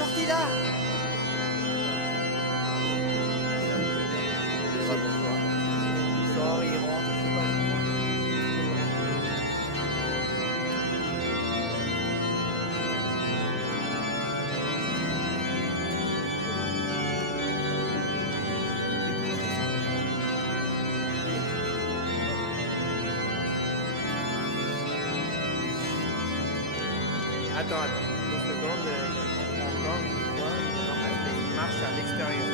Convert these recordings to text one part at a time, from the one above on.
sortie là. Il sort, il rentre, je sais pas. Attends, 2 secondes, il encore une fois, il marche à l'extérieur.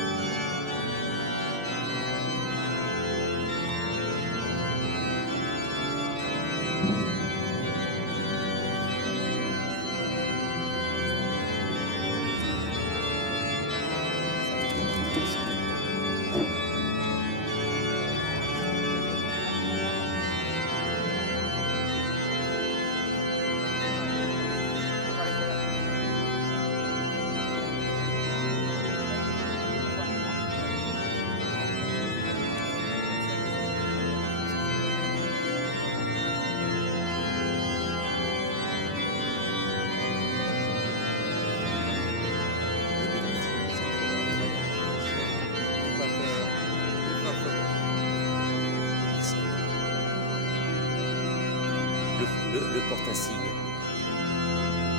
Le porte-insigne.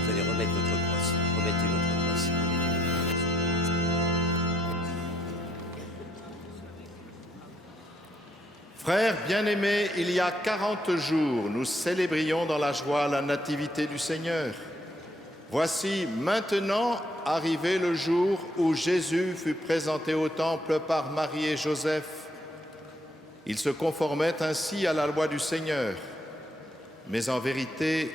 Vous allez remettre votre crosse. Remettez votre crosse. Frères bien-aimés, il y a 40 jours, nous célébrions dans la joie la nativité du Seigneur. Voici maintenant arrivé le jour où Jésus fut présenté au temple par Marie et Joseph. Il se conformait ainsi à la loi du Seigneur. Mais en vérité,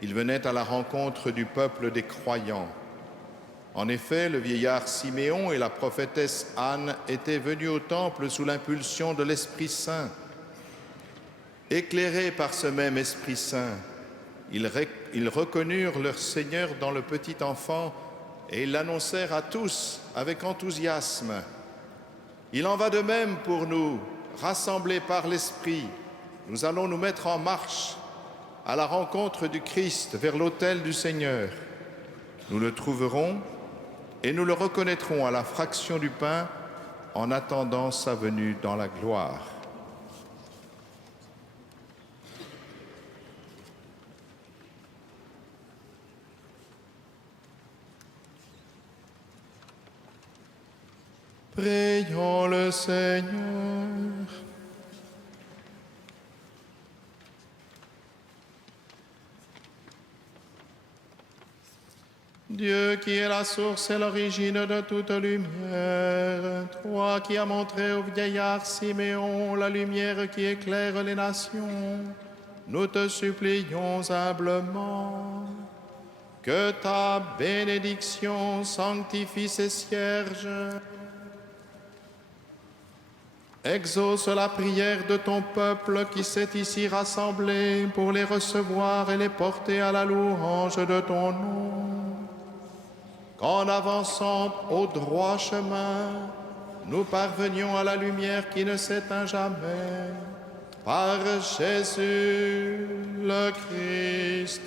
il venait à la rencontre du peuple des croyants. En effet, le vieillard Siméon et la prophétesse Anne étaient venus au temple sous l'impulsion de l'Esprit Saint. Éclairés par ce même Esprit Saint, ils reconnurent leur Seigneur dans le petit enfant et ils l'annoncèrent à tous avec enthousiasme. Il en va de même pour nous, rassemblés par l'Esprit. Nous allons nous mettre en marche à la rencontre du Christ vers l'autel du Seigneur. Nous le trouverons et nous le reconnaîtrons à la fraction du pain en attendant sa venue dans la gloire. Prions le Seigneur. Dieu qui est la source et l'origine de toute lumière, toi qui as montré au vieillard Siméon la lumière qui éclaire les nations, nous te supplions humblement que ta bénédiction sanctifie ces cierges. Exauce la prière de ton peuple qui s'est ici rassemblé pour les recevoir et les porter à la louange de ton nom. Qu'en avançant au droit chemin, nous parvenions à la lumière qui ne s'éteint jamais. Par Jésus le Christ,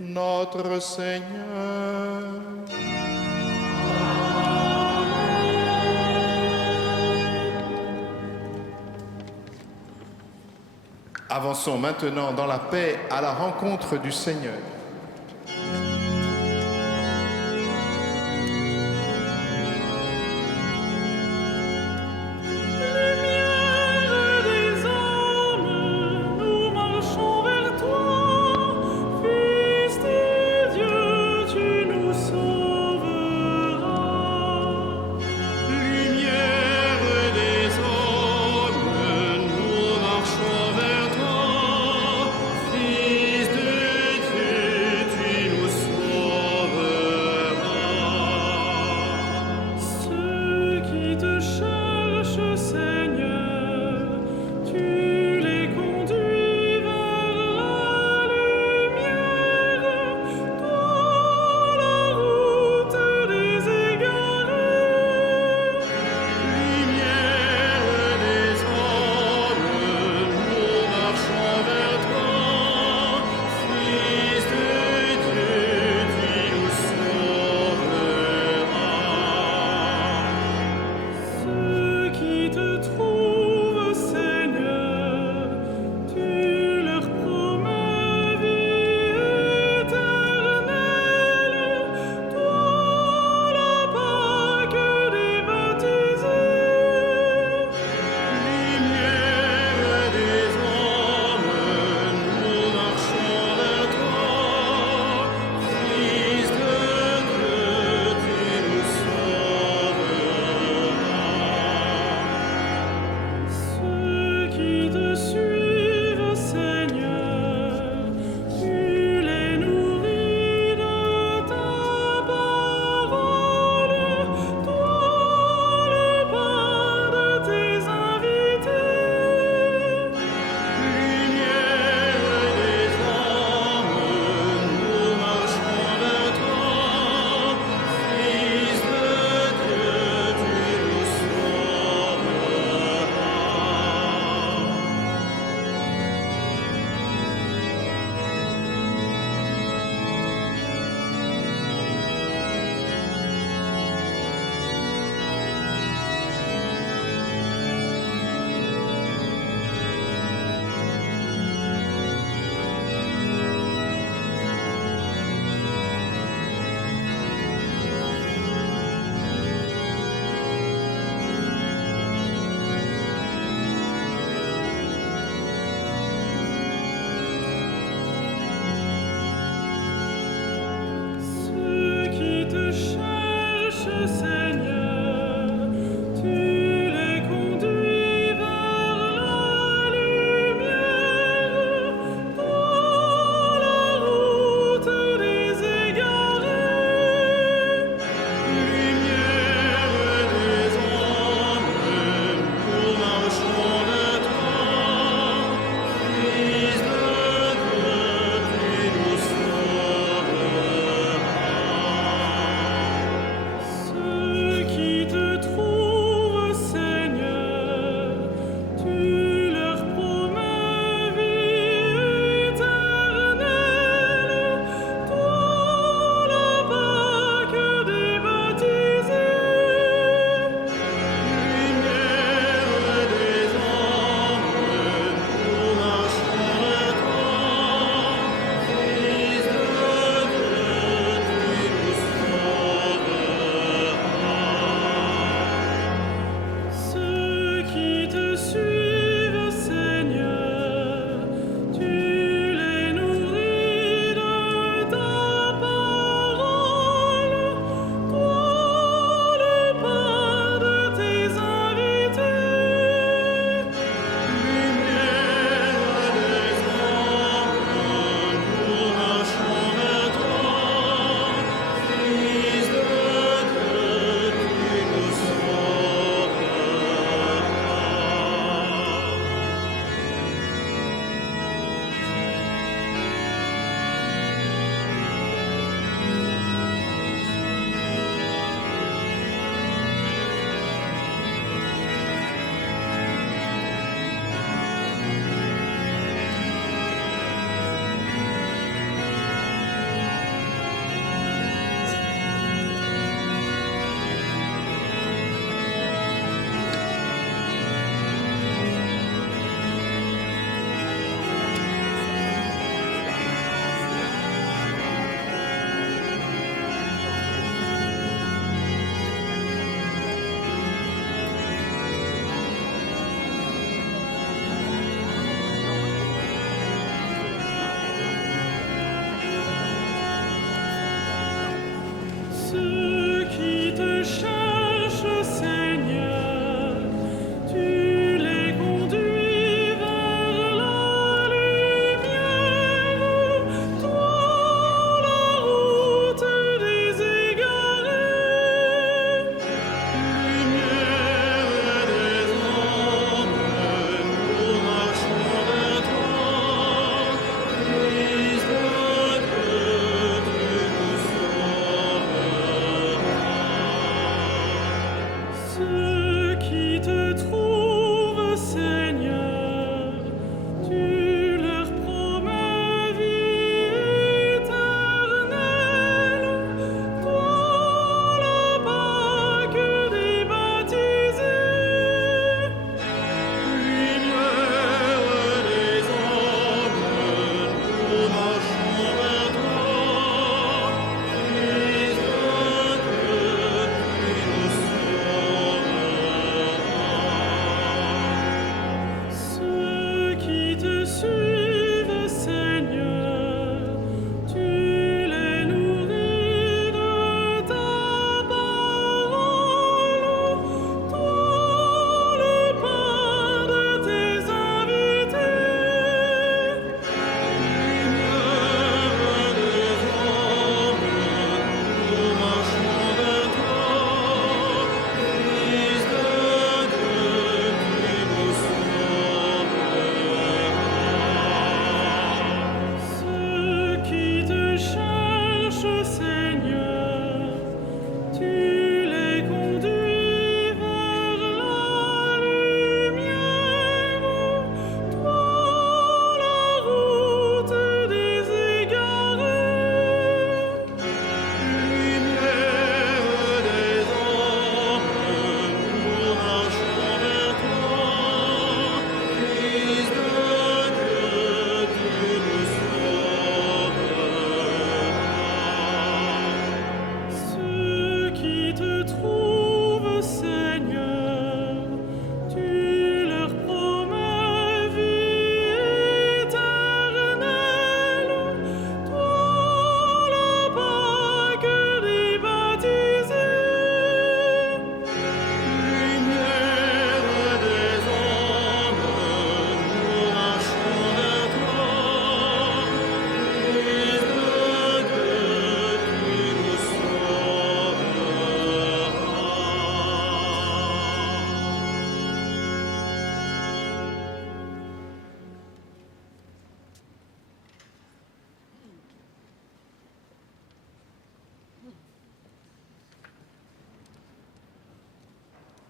notre Seigneur. Avançons maintenant dans la paix à la rencontre du Seigneur. Fils de Dieu,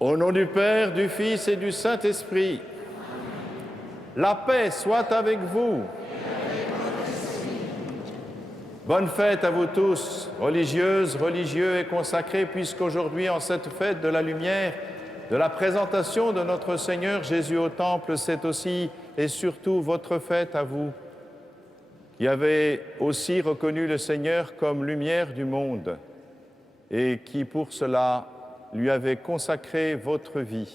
Au nom du Père, du Fils et du Saint-Esprit, la paix soit avec vous. Bonne fête à vous tous, religieuses, religieux et consacrés, puisqu'aujourd'hui, en cette fête de la lumière, de la présentation de notre Seigneur Jésus au Temple, c'est aussi et surtout votre fête à vous, qui avez aussi reconnu le Seigneur comme lumière du monde et qui, pour cela, lui avez consacré votre vie.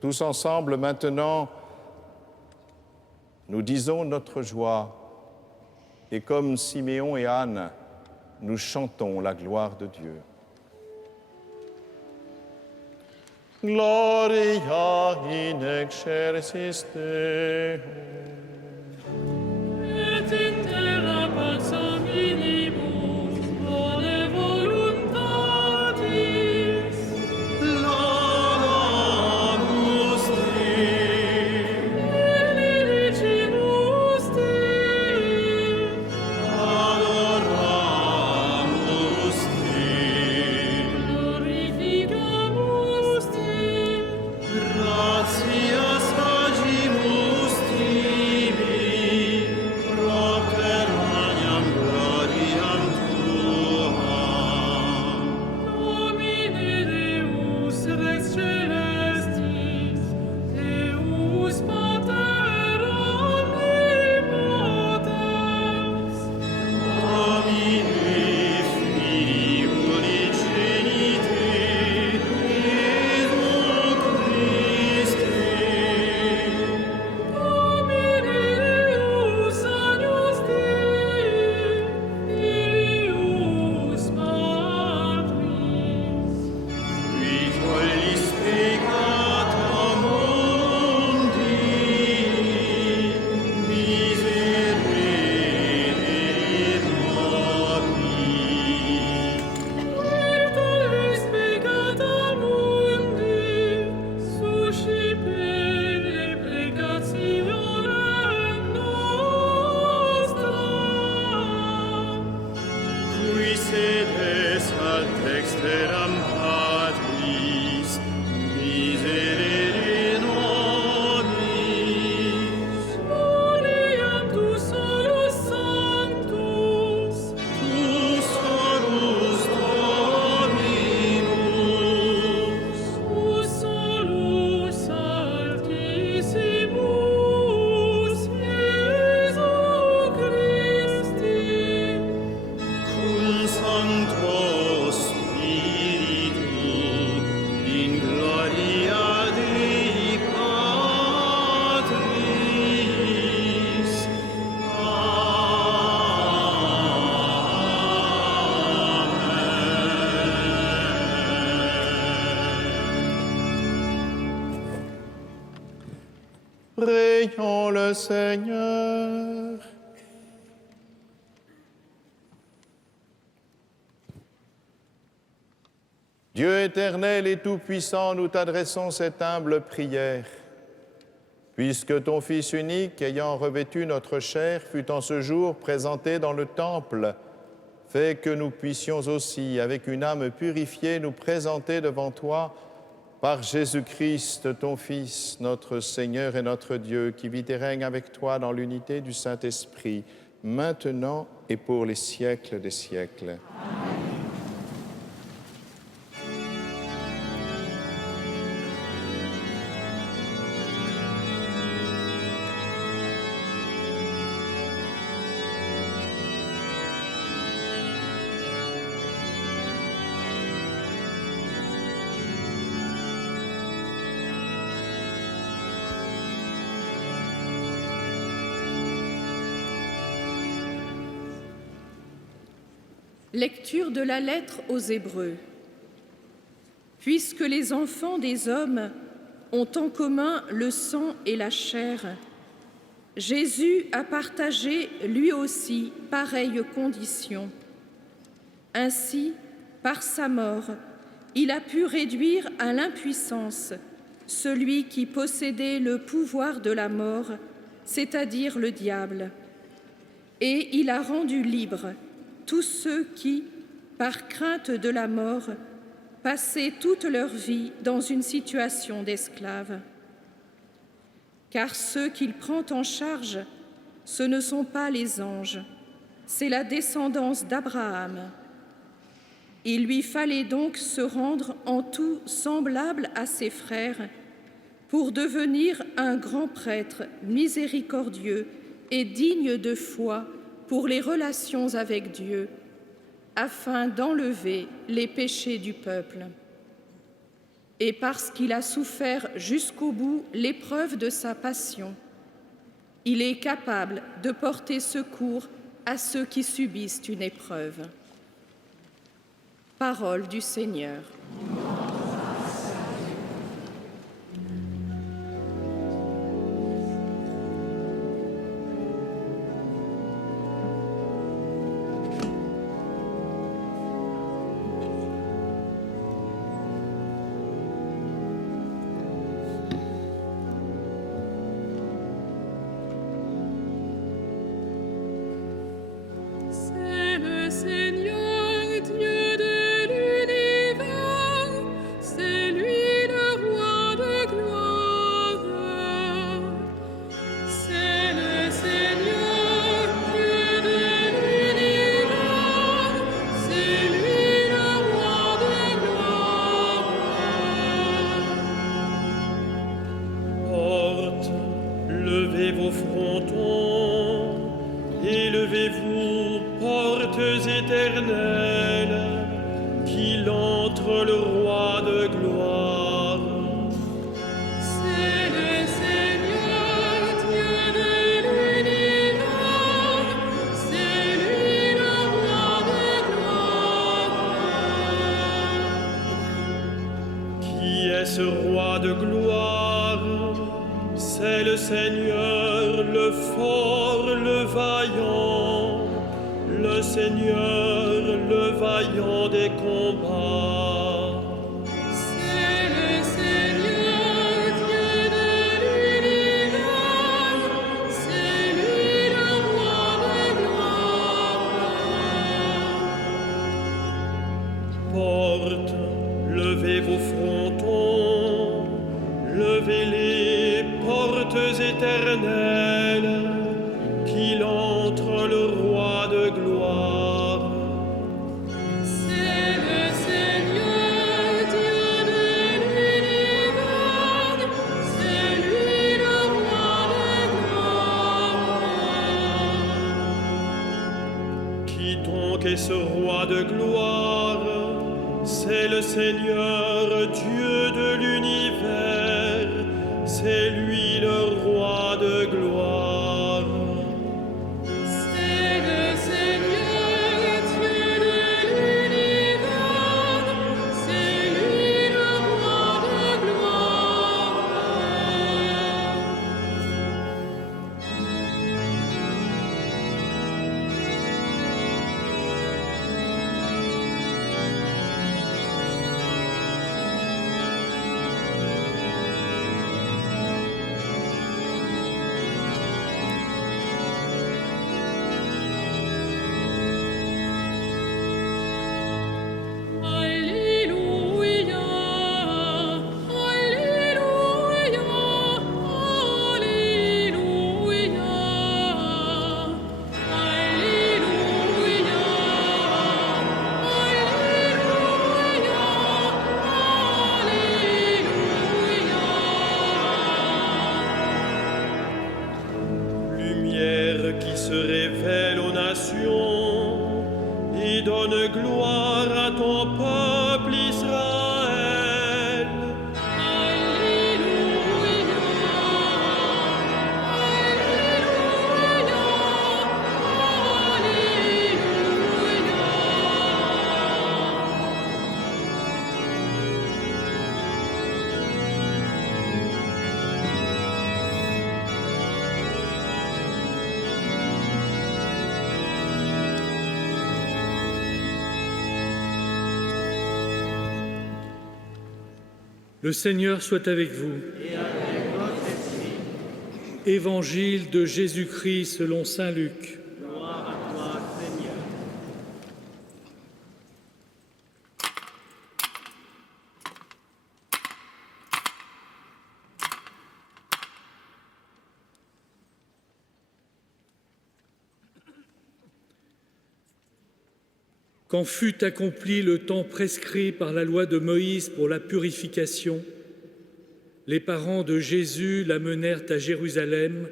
Tous ensemble, maintenant, nous disons notre joie et comme Siméon et Anne, nous chantons la gloire de Dieu. Gloria in excelsis Deo. Et in terra pax hominibus bone voluntatis. Laudamus Dei. Benedicimus Dei. Adoramus Dei. Glorificamus Dei. Gratias agimus tibi, propter magnam gloriam tuam. Domine Deus Rex Celestis, Deus Pater omnipotens, Domine Filii unigenite, Jesu Christe, Domine Deus agnus Dei, Filius Patris, qui tollis peccata mundi, miserere nobis. Qui tollis peccata mundi, suscipere peccationem nostra. Qui sedes ad dexteram Patris, miserere nobis. Gloriam tu solus sanctus, tu solus Dominus, tu solus altissimus Jesu Christi, cum Sancto Spiritu, in gloria Dei Patris. Prions le Seigneur. Dieu éternel et tout-puissant, nous t'adressons cette humble prière. Puisque ton Fils unique, ayant revêtu notre chair, fut en ce jour présenté dans le temple, fais que nous puissions aussi, avec une âme purifiée, nous présenter devant toi par Jésus-Christ, ton Fils, notre Seigneur et notre Dieu, qui vit et règne avec toi dans l'unité du Saint-Esprit, maintenant et pour les siècles des siècles. Lecture de la lettre aux Hébreux. Puisque les enfants des hommes ont en commun le sang et la chair, Jésus a partagé lui aussi pareille condition. Ainsi, par sa mort, il a pu réduire à l'impuissance celui qui possédait le pouvoir de la mort, c'est-à-dire le diable. Et il a rendu libres tous ceux qui, par crainte de la mort, passé toute leur vie dans une situation d'esclave. Car ceux qu'il prend en charge, ce ne sont pas les anges, c'est la descendance d'Abraham. Il lui fallait donc se rendre en tout semblable à ses frères pour devenir un grand prêtre miséricordieux et digne de foi pour les relations avec Dieu, afin d'enlever les péchés du peuple. Et parce qu'il a souffert jusqu'au bout l'épreuve de sa passion, il est capable de porter secours à ceux qui subissent une épreuve. Parole du Seigneur. C'est le Seigneur, Dieu de l'univers, c'est lui le roi de gloire. C'est le Seigneur, Dieu de l'univers, c'est lui le roi de gloire. Portes, levez vos frontons, élevez-vous, portes éternelles, qu'il entre le roi de gloire. C'est le Seigneur, Dieu de l'univers, c'est lui le roi de gloire. Qui est ce roi de gloire? C'est le Seigneur, le fort, le vaillant, le Seigneur, le vaillant des combats. C'est le Seigneur, Dieu de l'univers, c'est lui le roi de gloire. Portes, levez vos frontons, levez-les, portes éternelles, qu'il entre le roi de gloire. C'est le Seigneur, Dieu de l'univers, c'est lui le roi de gloire. Qui donc est ce roi de gloire? C'est le Seigneur, Dieu de l'univers, c'est lui le roi de gloire. C'est le Seigneur, Dieu de l'univers, c'est lui le roi de Alléluia, Alléluia, Alléluia, Alléluia, Alléluia. Lumière qui se révèle aux nations et donne gloire à ton peuple Israël. Alléluia, Alléluia, Le Seigneur soit avec vous. Évangile de Jésus-Christ selon saint Luc. Quand fut accompli le temps prescrit par la loi de Moïse pour la purification, les parents de Jésus l'amenèrent à Jérusalem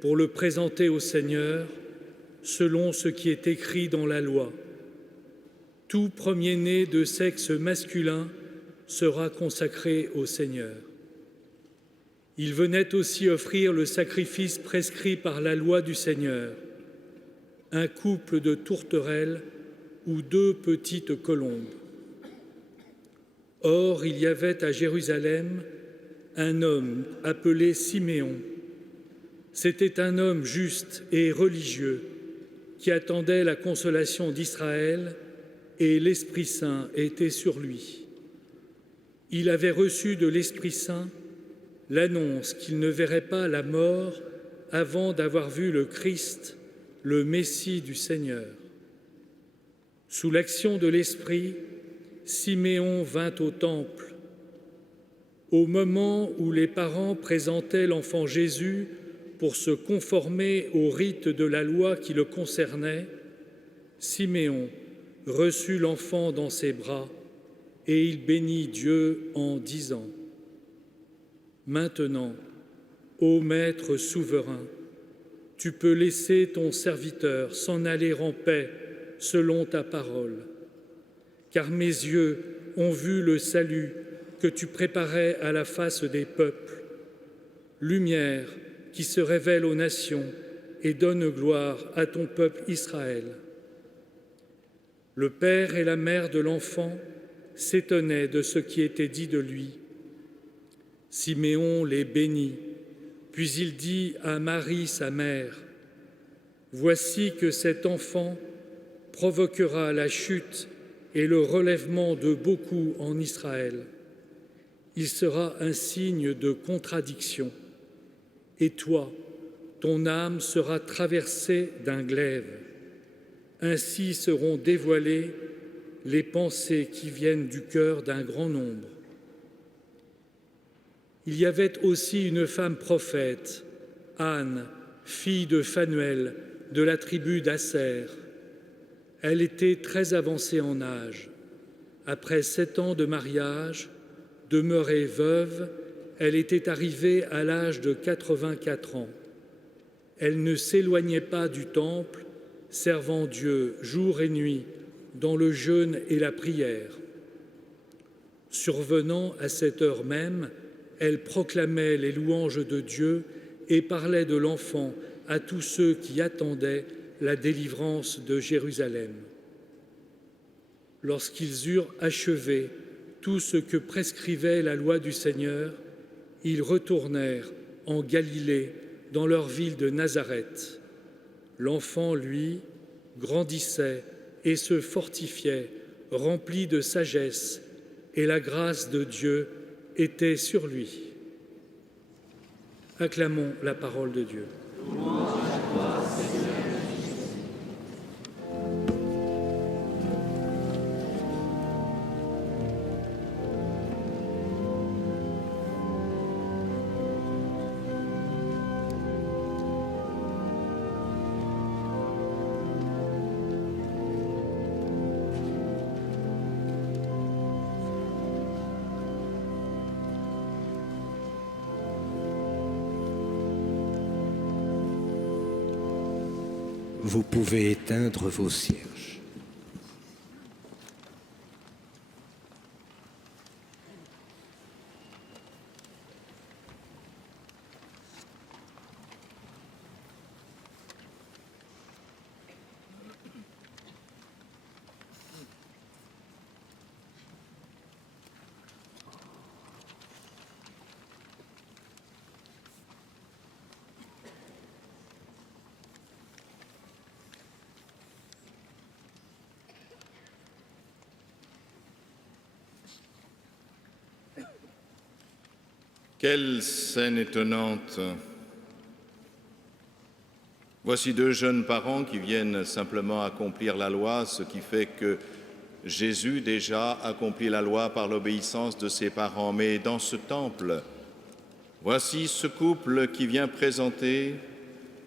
pour le présenter au Seigneur, selon ce qui est écrit dans la loi. Tout premier-né de sexe masculin sera consacré au Seigneur. Il venait aussi offrir le sacrifice prescrit par la loi du Seigneur, un couple de tourterelles ou 2 petites colombes. Or, il y avait à Jérusalem un homme appelé Siméon. C'était un homme juste et religieux qui attendait la consolation d'Israël, et l'Esprit Saint était sur lui. Il avait reçu de l'Esprit Saint l'annonce qu'il ne verrait pas la mort avant d'avoir vu le Christ, le Messie du Seigneur. Sous l'action de l'Esprit, Siméon vint au temple. Au moment où les parents présentaient l'enfant Jésus pour se conformer au rite de la loi qui le concernait, Siméon reçut l'enfant dans ses bras et il bénit Dieu en disant : « Maintenant, ô Maître souverain, tu peux laisser ton serviteur s'en aller en paix selon ta parole, car mes yeux ont vu le salut que tu préparais à la face des peuples, lumière qui se révèle aux nations et donne gloire à ton peuple Israël. » Le père et la mère de l'enfant s'étonnaient de ce qui était dit de lui. Siméon les bénit, puis il dit à Marie, sa mère : « Voici que cet enfant provoquera la chute et le relèvement de beaucoup en Israël. Il sera un signe de contradiction. Et toi, ton âme sera traversée d'un glaive. Ainsi seront dévoilées les pensées qui viennent du cœur d'un grand nombre. » Il y avait aussi une femme prophète, Anne, fille de Phanuel, de la tribu d'Aser. Elle était très avancée en âge. Après 7 ans de mariage, demeurée veuve, elle était arrivée à l'âge de 84 ans. Elle ne s'éloignait pas du temple, servant Dieu jour et nuit dans le jeûne et la prière. Survenant à cette heure même, elle proclamait les louanges de Dieu et parlait de l'enfant à tous ceux qui attendaient la délivrance de Jérusalem. Lorsqu'ils eurent achevé tout ce que prescrivait la loi du Seigneur, ils retournèrent en Galilée, dans leur ville de Nazareth. L'enfant, lui, grandissait et se fortifiait, rempli de sagesse, et la grâce de Dieu était sur lui. Acclamons la parole de Dieu. Vous pouvez éteindre vos cierges. Quelle scène étonnante! Voici 2 jeunes parents qui viennent simplement accomplir la loi, ce qui fait que Jésus déjà accomplit la loi par l'obéissance de ses parents. Mais dans ce temple, voici ce couple qui vient présenter,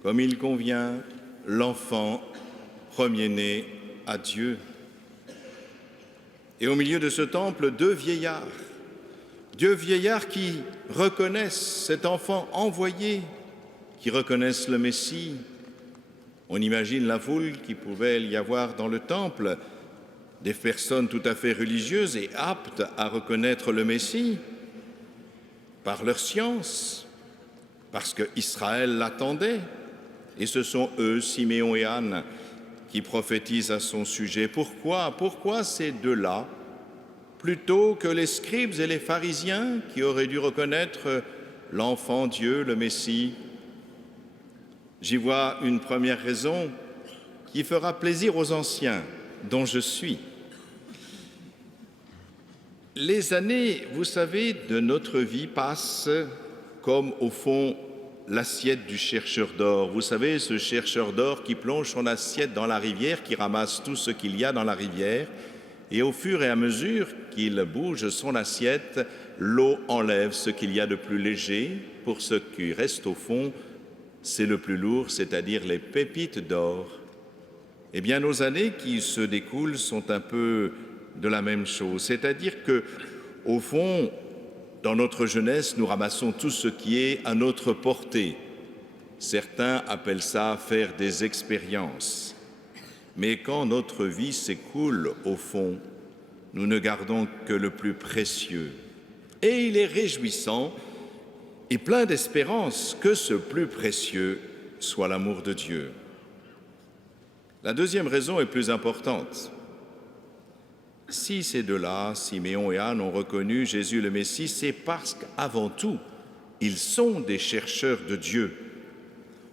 comme il convient, l'enfant premier-né à Dieu. Et au milieu de ce temple, deux vieillards qui reconnaissent cet enfant envoyé, qui reconnaissent le Messie. On imagine la foule qui pouvait y avoir dans le temple, des personnes tout à fait religieuses et aptes à reconnaître le Messie par leur science, parce qu'Israël l'attendait. Et ce sont eux, Siméon et Anne, qui prophétisent à son sujet. Pourquoi ces deux-là, plutôt que les scribes et les pharisiens qui auraient dû reconnaître l'enfant Dieu, le Messie? J'y vois une première raison qui fera plaisir aux anciens, dont je suis. Les années, vous savez, de notre vie passent comme, au fond, l'assiette du chercheur d'or. Vous savez, ce chercheur d'or qui plonge son assiette dans la rivière, qui ramasse tout ce qu'il y a dans la rivière, et au fur et à mesure qu'il bouge son assiette, l'eau enlève ce qu'il y a de plus léger pour ce qui reste au fond, c'est le plus lourd, c'est-à-dire les pépites d'or. Eh bien, nos années qui se découlent sont un peu de la même chose, c'est-à-dire que, au fond, dans notre jeunesse, nous ramassons tout ce qui est à notre portée. Certains appellent ça faire des expériences. Mais quand notre vie s'écoule, au fond, nous ne gardons que le plus précieux. Et il est réjouissant et plein d'espérance que ce plus précieux soit l'amour de Dieu. La deuxième raison est plus importante. Si ces deux-là, Siméon et Anne, ont reconnu Jésus le Messie, c'est parce qu'avant tout, ils sont des chercheurs de Dieu.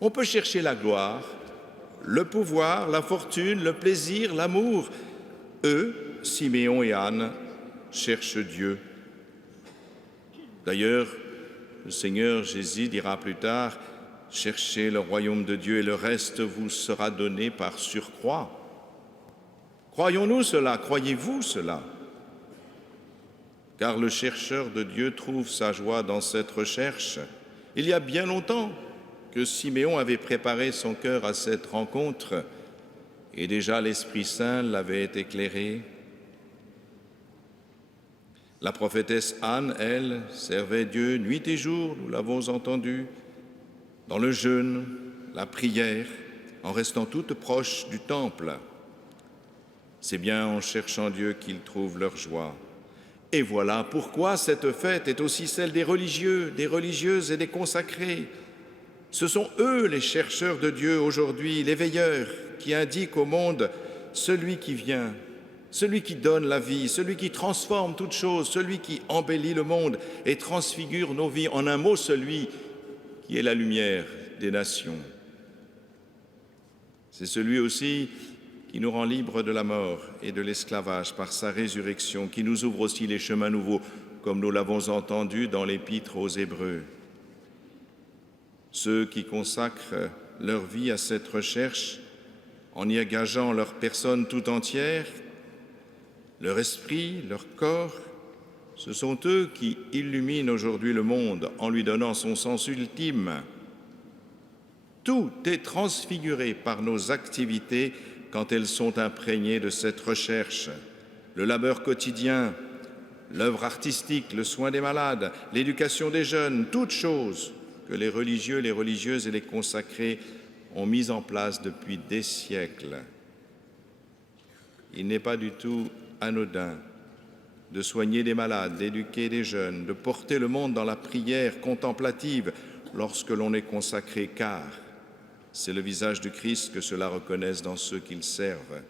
On peut chercher la gloire, le pouvoir, la fortune, le plaisir, l'amour. Eux, Siméon et Anne, cherchent Dieu. D'ailleurs, le Seigneur Jésus dira plus tard, « Cherchez le royaume de Dieu et le reste vous sera donné par surcroît. » Croyons-nous cela? Croyez-vous cela? Car le chercheur de Dieu trouve sa joie dans cette recherche. Il y a bien longtemps que Siméon avait préparé son cœur à cette rencontre et déjà l'Esprit Saint l'avait éclairé. La prophétesse Anne, elle, servait Dieu nuit et jour, nous l'avons entendu, dans le jeûne, la prière, en restant toute proche du temple. C'est bien en cherchant Dieu qu'ils trouvent leur joie. Et voilà pourquoi cette fête est aussi celle des religieux, des religieuses et des consacrés. Ce sont eux les chercheurs de Dieu aujourd'hui, les veilleurs, qui indiquent au monde celui qui vient, celui qui donne la vie, celui qui transforme toutes choses, celui qui embellit le monde et transfigure nos vies. En un mot, celui qui est la lumière des nations. C'est celui aussi qui nous rend libres de la mort et de l'esclavage par sa résurrection, qui nous ouvre aussi les chemins nouveaux, comme nous l'avons entendu dans l'Épître aux Hébreux. Ceux qui consacrent leur vie à cette recherche, en y engageant leur personne tout entière, leur esprit, leur corps, ce sont eux qui illuminent aujourd'hui le monde en lui donnant son sens ultime. Tout est transfiguré par nos activités quand elles sont imprégnées de cette recherche. Le labeur quotidien, l'œuvre artistique, le soin des malades, l'éducation des jeunes, toutes choses que les religieux, les religieuses et les consacrés ont mises en place depuis des siècles. Il n'est pas du tout anodin de soigner des malades, d'éduquer des jeunes, de porter le monde dans la prière contemplative lorsque l'on est consacré, car c'est le visage du Christ que cela reconnaissent dans ceux qu'ils servent.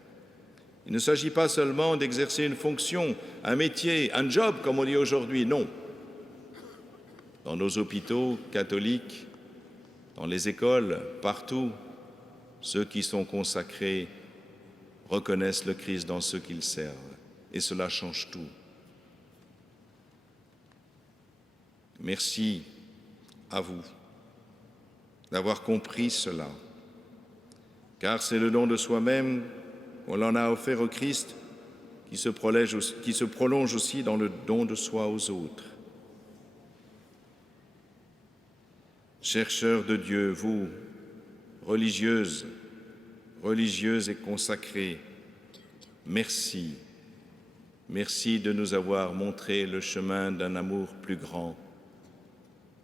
Il ne s'agit pas seulement d'exercer une fonction, un métier, un job, comme on dit aujourd'hui, non. Dans nos hôpitaux catholiques, dans les écoles, partout, ceux qui sont consacrés reconnaissent le Christ dans ceux qu'ils servent. Et cela change tout. Merci à vous d'avoir compris cela, car c'est le don de soi-même qu'on en a offert au Christ qui se prolonge aussi dans le don de soi aux autres. Chercheurs de Dieu, vous, religieuses et consacrées, merci Merci de nous avoir montré le chemin d'un amour plus grand.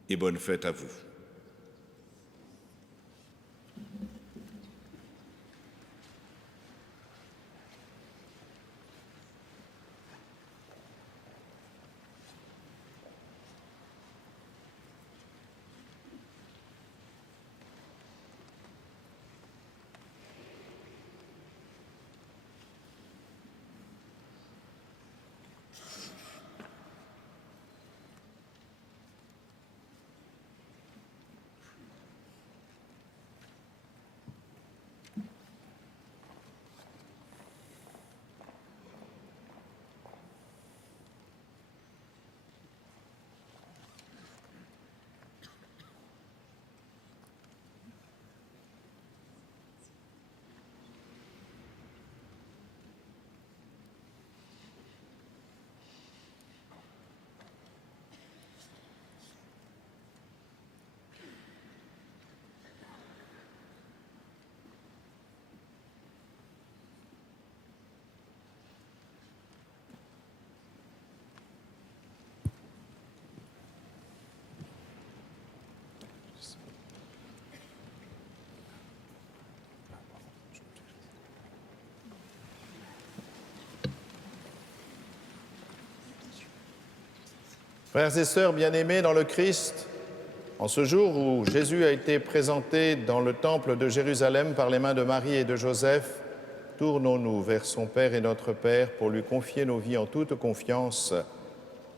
Et bonne fête à vous. Frères et sœurs bien-aimés dans le Christ, en ce jour où Jésus a été présenté dans le temple de Jérusalem par les mains de Marie et de Joseph, tournons-nous vers son Père et notre Père pour lui confier nos vies en toute confiance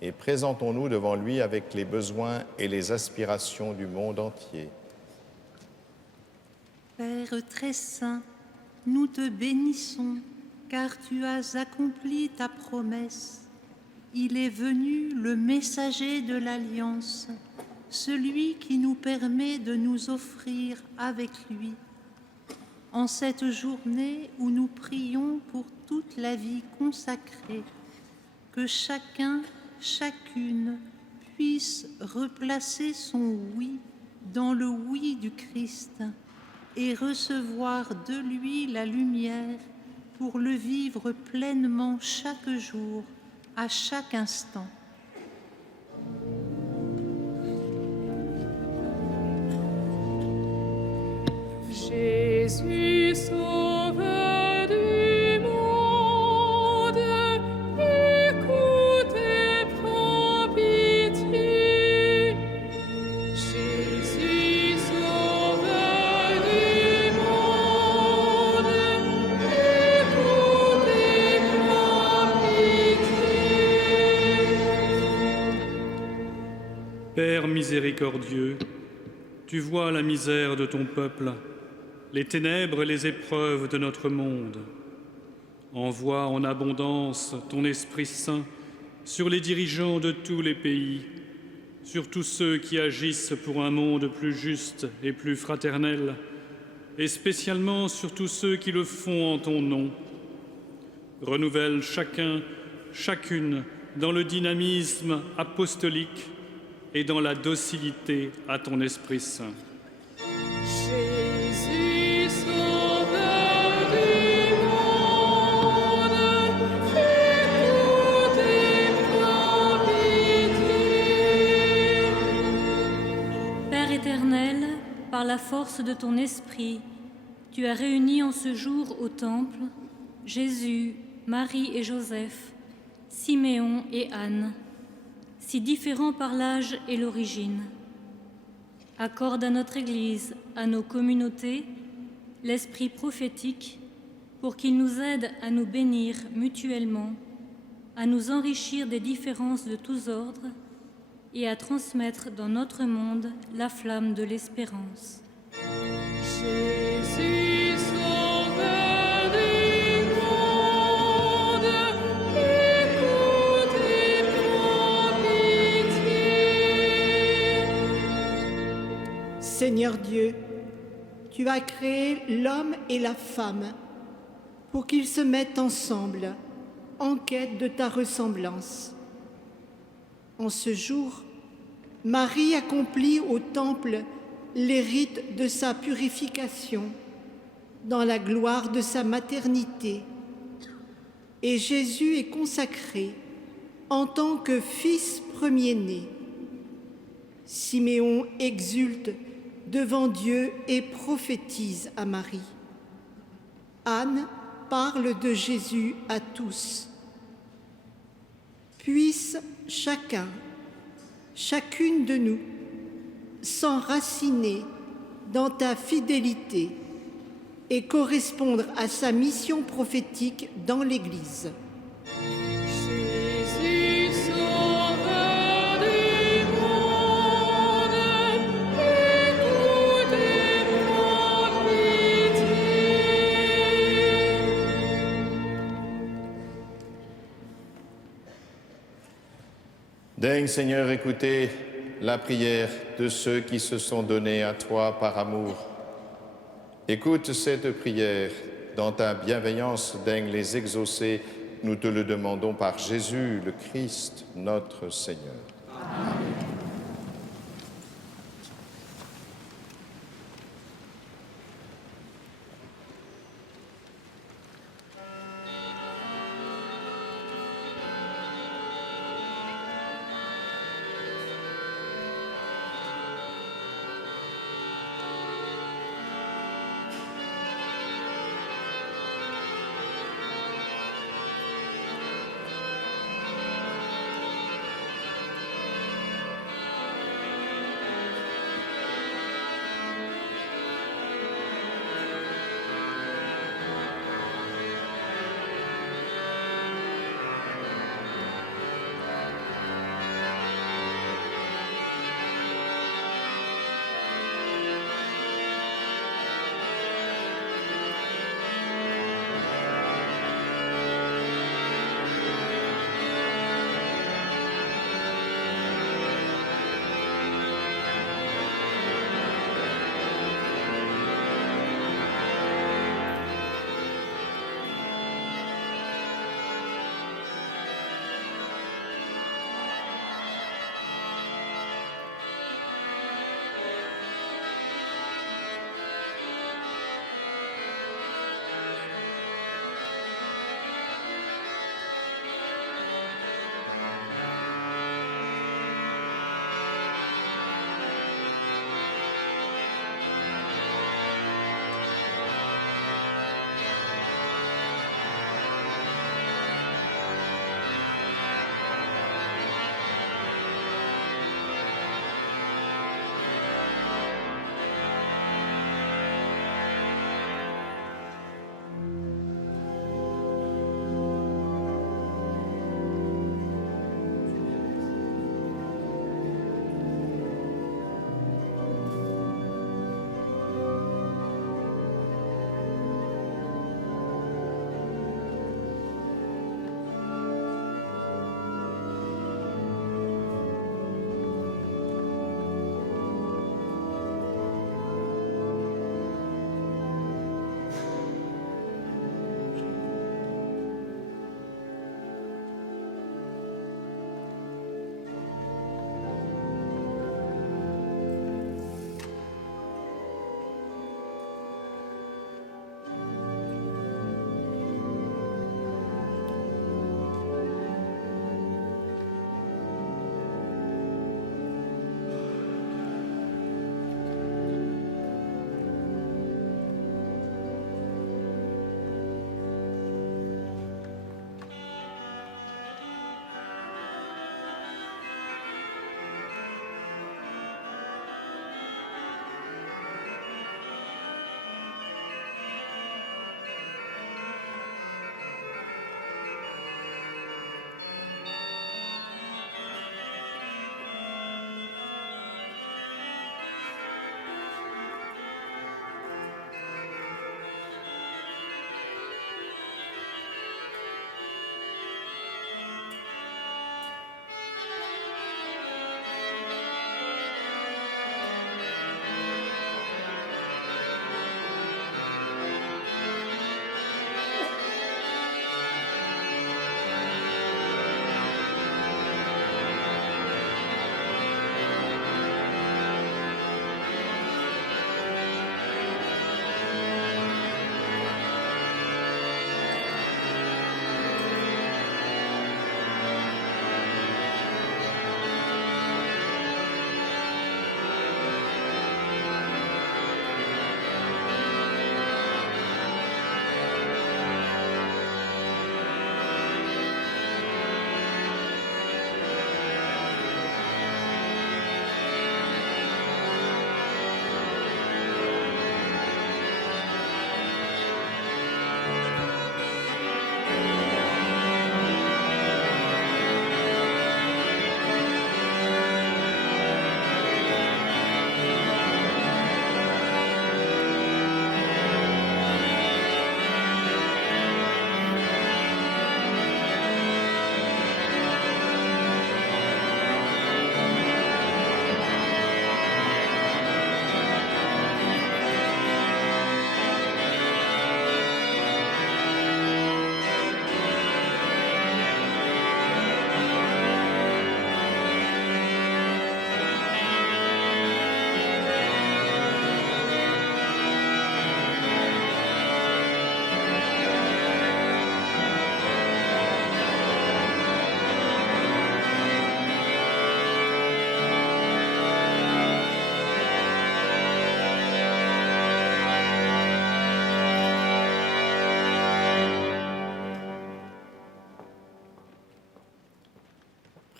et présentons-nous devant lui avec les besoins et les aspirations du monde entier. Père très saint, nous te bénissons, car tu as accompli ta promesse. Il est venu le messager de l'Alliance, celui qui nous permet de nous offrir avec lui. En cette journée où nous prions pour toute la vie consacrée, que chacun, chacune puisse replacer son oui dans le oui du Christ et recevoir de lui la lumière pour le vivre pleinement chaque jour, à chaque instant. Jésus, sauveur du monde, écoute et prends pitié. Jésus, sauveur du monde, écoute et prends pitié. Père miséricordieux, tu vois la misère de ton peuple, les ténèbres et les épreuves de notre monde. Envoie en abondance ton Esprit Saint sur les dirigeants de tous les pays, sur tous ceux qui agissent pour un monde plus juste et plus fraternel, et spécialement sur tous ceux qui le font en ton nom. Renouvelle chacun, chacune dans le dynamisme apostolique et dans la docilité à ton Esprit Saint. Jésus, sauveur du monde, écoute et prends pitié. Père éternel, par la force de ton esprit, tu as réuni en ce jour au Temple Jésus, Marie et Joseph, Siméon et Anne, si différents par l'âge et l'origine. Accorde à notre Église, à nos communautés, l'esprit prophétique pour qu'il nous aide à nous bénir mutuellement, à nous enrichir des différences de tous ordres et à transmettre dans notre monde la flamme de l'espérance. Jésus, sauveur du monde, écoute et prends pitié. Seigneur Dieu, tu as créé l'homme et la femme pour qu'ils se mettent ensemble en quête de ta ressemblance. En ce jour, Marie accomplit au temple les rites de sa purification dans la gloire de sa maternité. et Jésus est consacré en tant que fils premier-né. Siméon exulte devant Dieu et prophétise à Marie. Anne parle de Jésus à tous. Puisse chacun, chacune de nous, s'enraciner dans ta fidélité et correspondre à sa mission prophétique dans l'Église. Jésus, sauveur du monde, écoute et prends pitié. Daigne, Seigneur, écouter la prière de ceux qui se sont donnés à toi par amour. Écoute cette prière, dans ta bienveillance, daigne les exaucer. Nous te le demandons par Jésus, le Christ, notre Seigneur. Amen.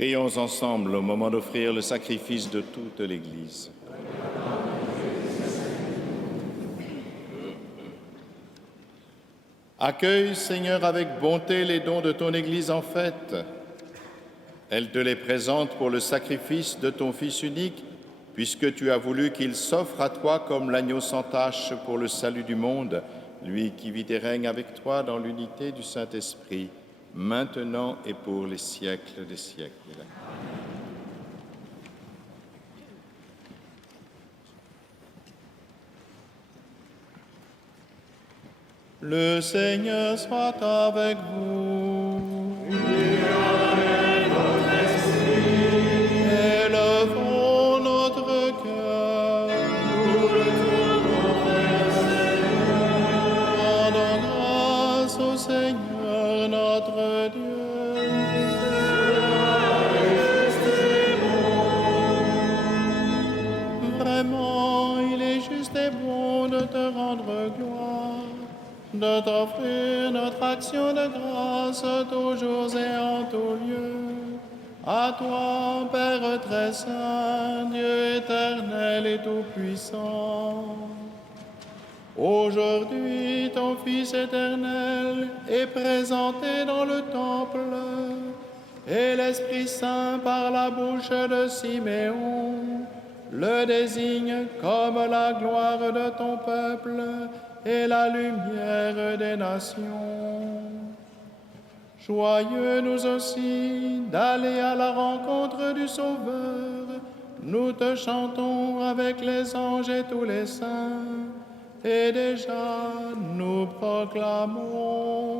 Prions ensemble au moment d'offrir le sacrifice de toute l'Église. Accueille, Seigneur, avec bonté les dons de ton Église en fête. Elle te les présente pour le sacrifice de ton Fils unique, puisque tu as voulu qu'il s'offre à toi comme l'agneau sans tache pour le salut du monde, lui qui vit et règne avec toi dans l'unité du Saint-Esprit, maintenant et pour les siècles des siècles. Le Seigneur soit avec vous. Et votre esprit. Élevons notre cœur. Nous le tournons vers le Seigneur. Rendons grâce au Seigneur notre Dieu. Vraiment, il est juste et bon de te rendre gloire, de t'offrir notre action de grâce toujours et en tout lieu. À toi, Père très saint, Dieu éternel et tout-puissant. Aujourd'hui, ton Fils éternel est présenté dans le temple, et l'Esprit Saint, par la bouche de Siméon, le désigne comme la gloire de ton peuple et la lumière des nations. Joyeux nous aussi d'aller à la rencontre du Sauveur, nous te chantons avec les anges et tous les saints, et déjà nous proclamons.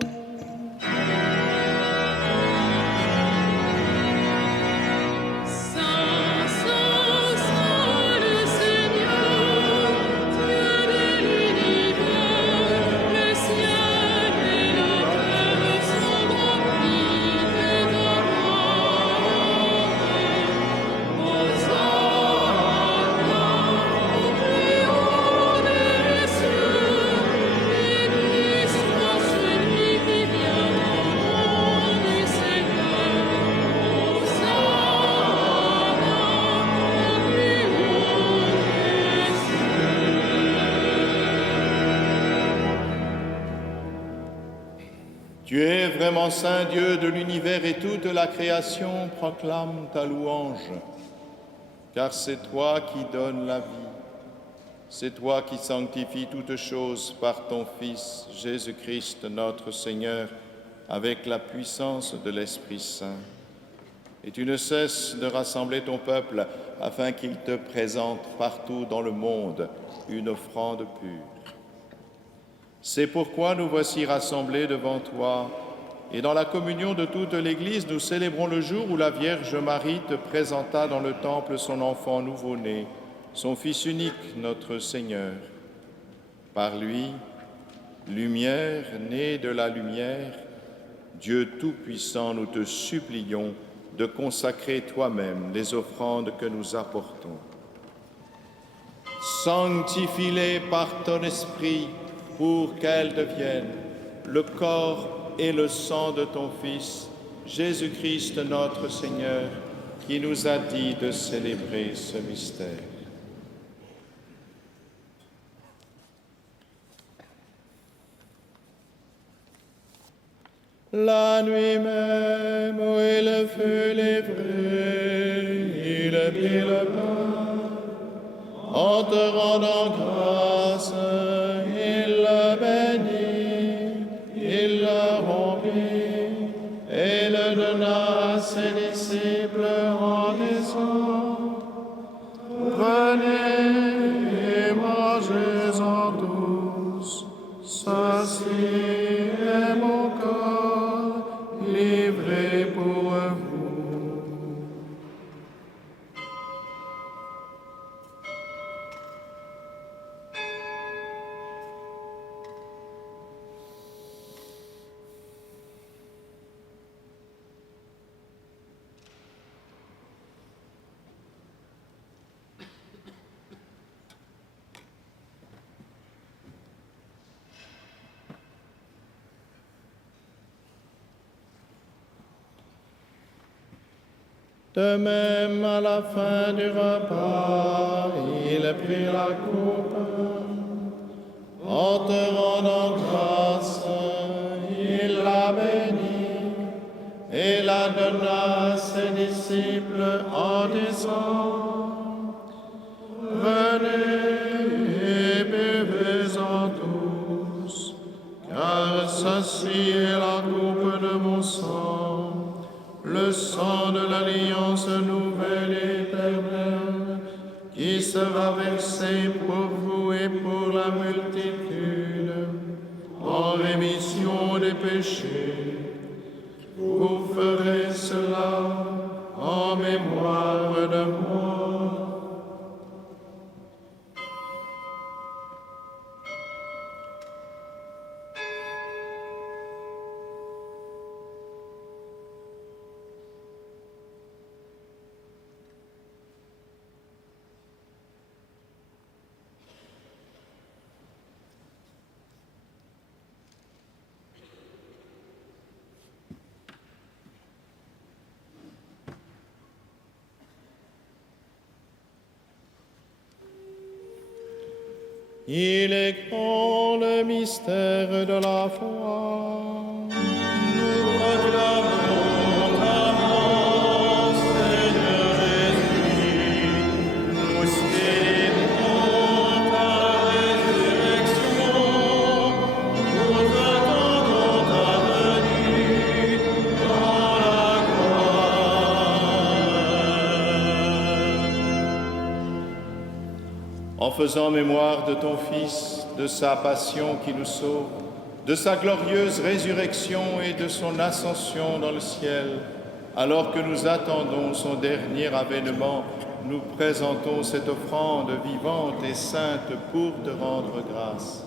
Tu es vraiment Saint Dieu de l'univers et toute la création proclame ta louange, car c'est toi qui donnes la vie, c'est toi qui sanctifies toutes choses par ton Fils Jésus-Christ notre Seigneur, avec la puissance de l'Esprit Saint. Et tu ne cesses de rassembler ton peuple afin qu'il te présente partout dans le monde une offrande pure. C'est pourquoi nous voici rassemblés devant toi, et dans la communion de toute l'Église, nous célébrons le jour où la Vierge Marie te présenta dans le temple son enfant nouveau-né, son Fils unique, notre Seigneur. Par lui, lumière née de la lumière, Dieu Tout-Puissant, nous te supplions de consacrer toi-même les offrandes que nous apportons. Sanctifie-les par ton Esprit, pour qu'elles deviennent le corps et le sang de ton Fils, Jésus-Christ notre Seigneur, qui nous a dit de célébrer ce mystère. La nuit même où il fut livré, il prit le pain, en te rendant grâce, il le bénit, il le rompit et le donna à ses disciples en disant: Prenez et mangez-en tous, ceci est mon corps livré pour vous. De même, à la fin du repas, il prit la coupe. En te rendant grâce, il la bénit et la donna à ses disciples en disant: Venez et buvez-en tous, car ceci est la coupe de mon sang, le sang de l'alliance nouvelle et éternelle, qui sera versé pour vous et pour la multitude, en rémission des péchés. Vous ferez cela en mémoire de moi. Il est grand le mystère de la foi. Nous proclamons ta mort, Seigneur Jésus. Nous célébrons ta résurrection. Nous attendons ta venue dans la gloire. En faisant mémoire de ton Fils, de sa passion qui nous sauve, de sa glorieuse résurrection et de son ascension dans le ciel, alors que nous attendons son dernier avènement, nous présentons cette offrande vivante et sainte pour te rendre grâce.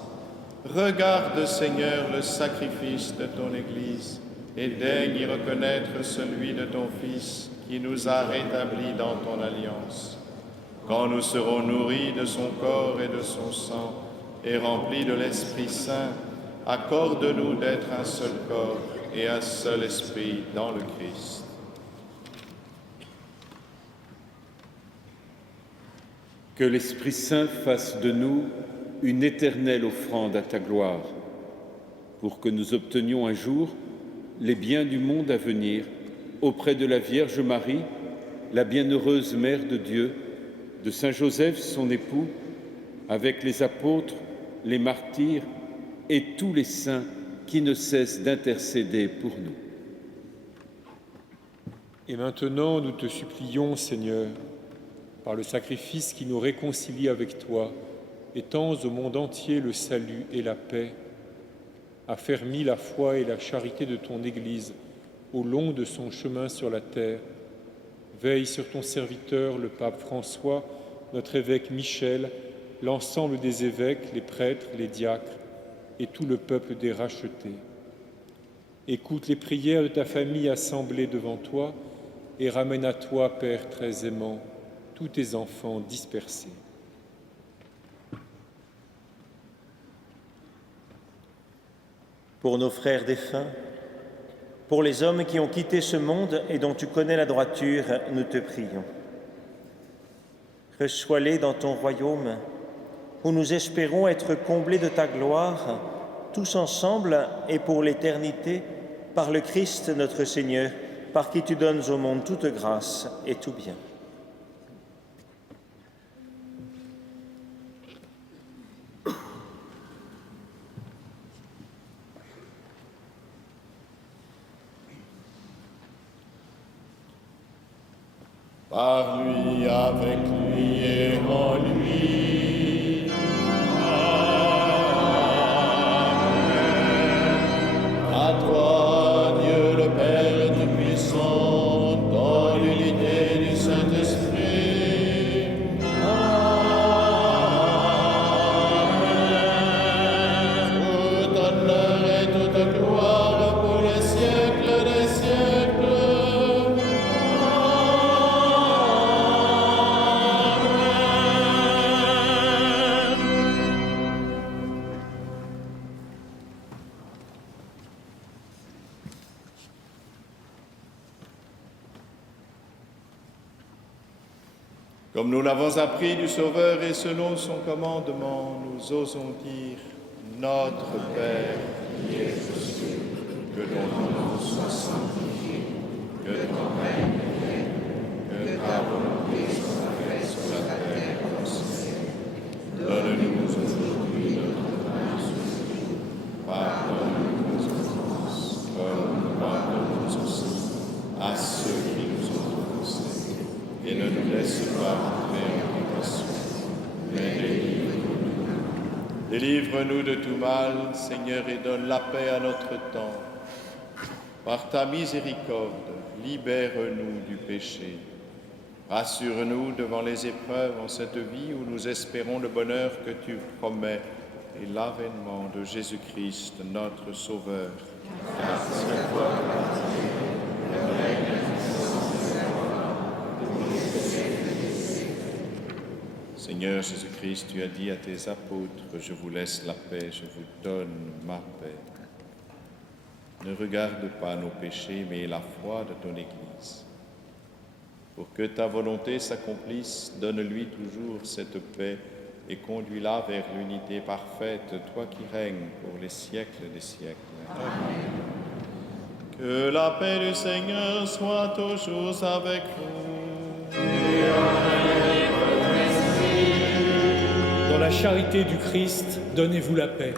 Regarde, Seigneur, le sacrifice de ton Église et daigne y reconnaître celui de ton Fils qui nous a rétablis dans ton alliance. Quand nous serons nourris de son corps et de son sang et remplis de l'Esprit Saint, accorde-nous d'être un seul corps et un seul esprit dans le Christ. Que l'Esprit Saint fasse de nous une éternelle offrande à ta gloire, pour que nous obtenions un jour les biens du monde à venir auprès de la Vierge Marie, la bienheureuse Mère de Dieu, de Saint Joseph, son époux, avec les apôtres, les martyrs et tous les saints qui ne cessent d'intercéder pour nous. Et maintenant, nous te supplions, Seigneur, par le sacrifice qui nous réconcilie avec toi, étends au monde entier le salut et la paix, affermis la foi et la charité de ton Église au long de son chemin sur la terre. Veille sur ton serviteur, le pape François, notre évêque Michel, l'ensemble des évêques, les prêtres, les diacres et tout le peuple des rachetés. Écoute les prières de ta famille assemblée devant toi et ramène à toi, Père très aimant, tous tes enfants dispersés. Pour nos frères défunts, pour les hommes qui ont quitté ce monde et dont tu connais la droiture, nous te prions. Reçois-les dans ton royaume, où nous espérons être comblés de ta gloire, tous ensemble et pour l'éternité, par le Christ notre Seigneur, par qui tu donnes au monde toute grâce et tout bien. Par lui, avec lui et en lui. Amen. À toi, Dieu le Père Tout-Puissant, dans l'unité du Saint-Esprit. Amen. Tout honneur et toute gloire pour les siècles des siècles. Comme nous l'avons appris du Sauveur et selon son commandement, nous osons dire Notre Père qui es aux cieux, que ton nom soit sanctifié, que ton règne vienne, que ta volonté soit faite sur la terre comme au ciel. Donne-nous aujourd'hui notre pain quotidien. Pardonne-nous nos offenses, comme nous pardonnons aussi à ceux qui nous ont offensés. Et ne nous laisse pas entrer en tentation, mais délivre-nous. Délivre-nous de tout mal, Seigneur, et donne la paix à notre temps. Par ta miséricorde, libère-nous du péché. Rassure-nous devant les épreuves en cette vie où nous espérons le bonheur que tu promets et l'avènement de Jésus-Christ, notre Sauveur. Car c'est toi le règne. Seigneur Jésus-Christ, tu as dit à tes apôtres, je vous laisse la paix, je vous donne ma paix. Ne regarde pas nos péchés, mais la foi de ton Église. Pour que ta volonté s'accomplisse, donne-lui toujours cette paix et conduis-la vers l'unité parfaite, toi qui règnes pour les siècles des siècles. Amen. Que la paix du Seigneur soit toujours avec vous. Et avec votre esprit. Dans la charité du Christ, donnez-vous la paix.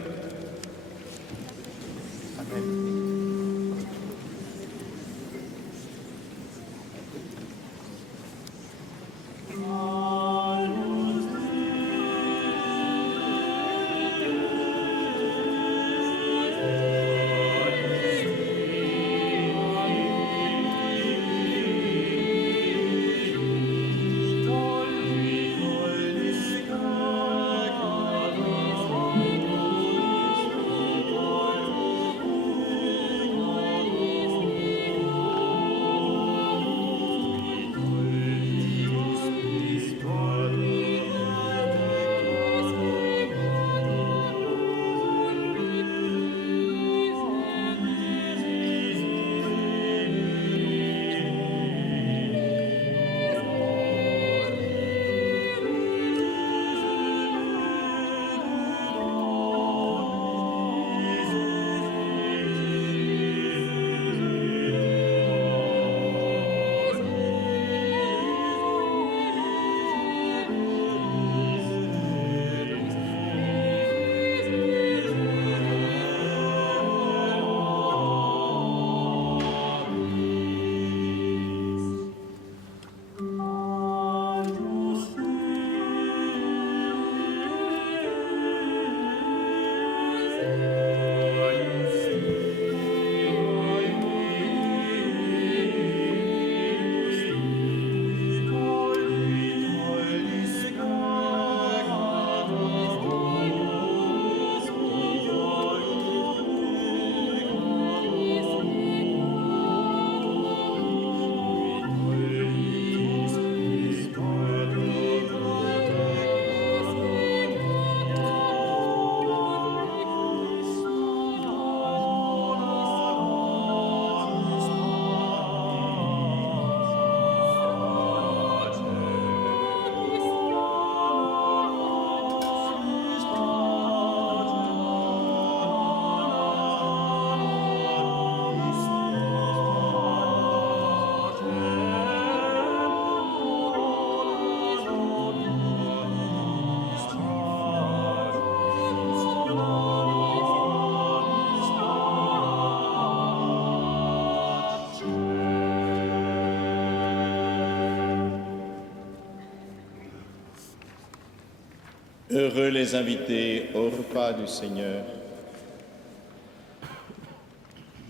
Heureux les invités au repas du Seigneur.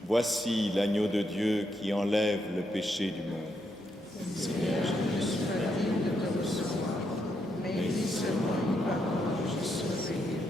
Voici l'agneau de Dieu qui enlève le péché du monde. Seigneur, je ne suis pas digne de te recevoir, mais dis seulement une parole, je serai guéri.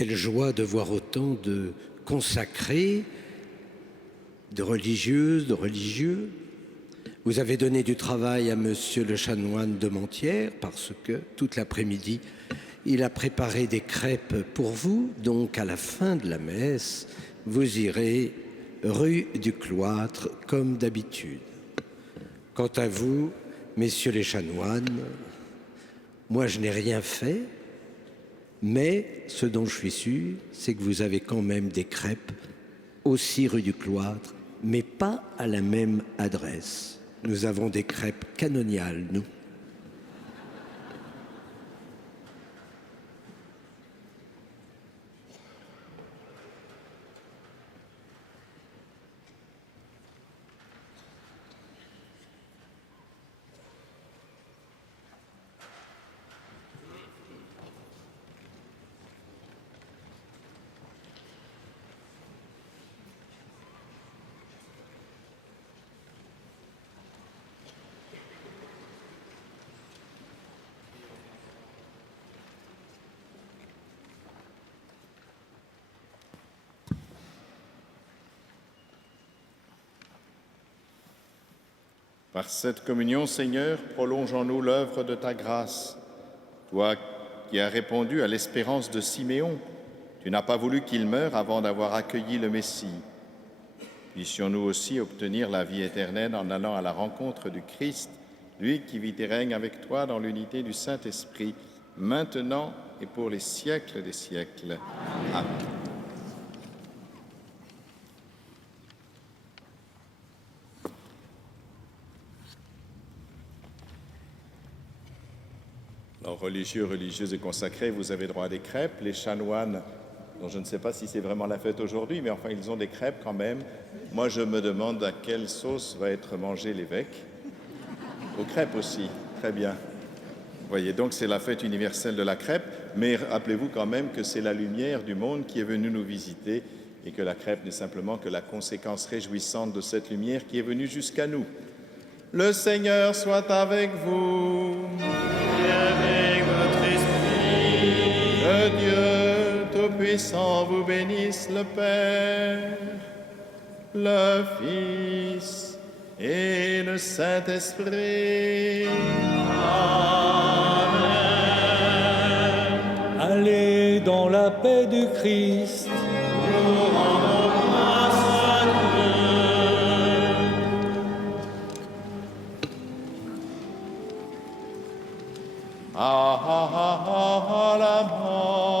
Quelle joie de voir autant de consacrés, de religieuses, de religieux. Vous avez donné du travail à monsieur le chanoine de Mentières parce que toute l'après-midi, il a préparé des crêpes pour vous. Donc à la fin de la messe, vous irez rue du Cloître comme d'habitude. Quant à vous, messieurs les chanoines, moi je n'ai rien fait, mais ce dont je suis sûr, c'est que vous avez quand même des crêpes aussi rue du Cloître, mais pas à la même adresse. Nous avons des crêpes canoniales, nous. Par cette communion, Seigneur, prolonge en nous l'œuvre de ta grâce. Toi qui as répondu à l'espérance de Siméon, tu n'as pas voulu qu'il meure avant d'avoir accueilli le Messie. Puissions-nous aussi obtenir la vie éternelle en allant à la rencontre du Christ, lui qui vit et règne avec toi dans l'unité du Saint-Esprit, maintenant et pour les siècles des siècles. Amen. Alors, religieux, religieuses et consacrés, vous avez droit à des crêpes. Les chanoines, dont je ne sais pas si c'est vraiment la fête aujourd'hui, mais enfin, ils ont des crêpes quand même. Moi, je me demande à quelle sauce va être mangé l'évêque. Aux crêpes aussi, très bien. Vous voyez, donc c'est la fête universelle de la crêpe, mais rappelez-vous quand même que c'est la lumière du monde qui est venue nous visiter et que la crêpe n'est simplement que la conséquence réjouissante de cette lumière qui est venue jusqu'à nous. Le Seigneur soit avec vous. Et avec votre esprit. Que Dieu Tout-Puissant vous bénisse, le Père, le Fils et le Saint-Esprit. Amen. Allez dans la paix du Christ. Nous rendons grâce à Dieu. Ah, ah, ah, ah, ah, la mort.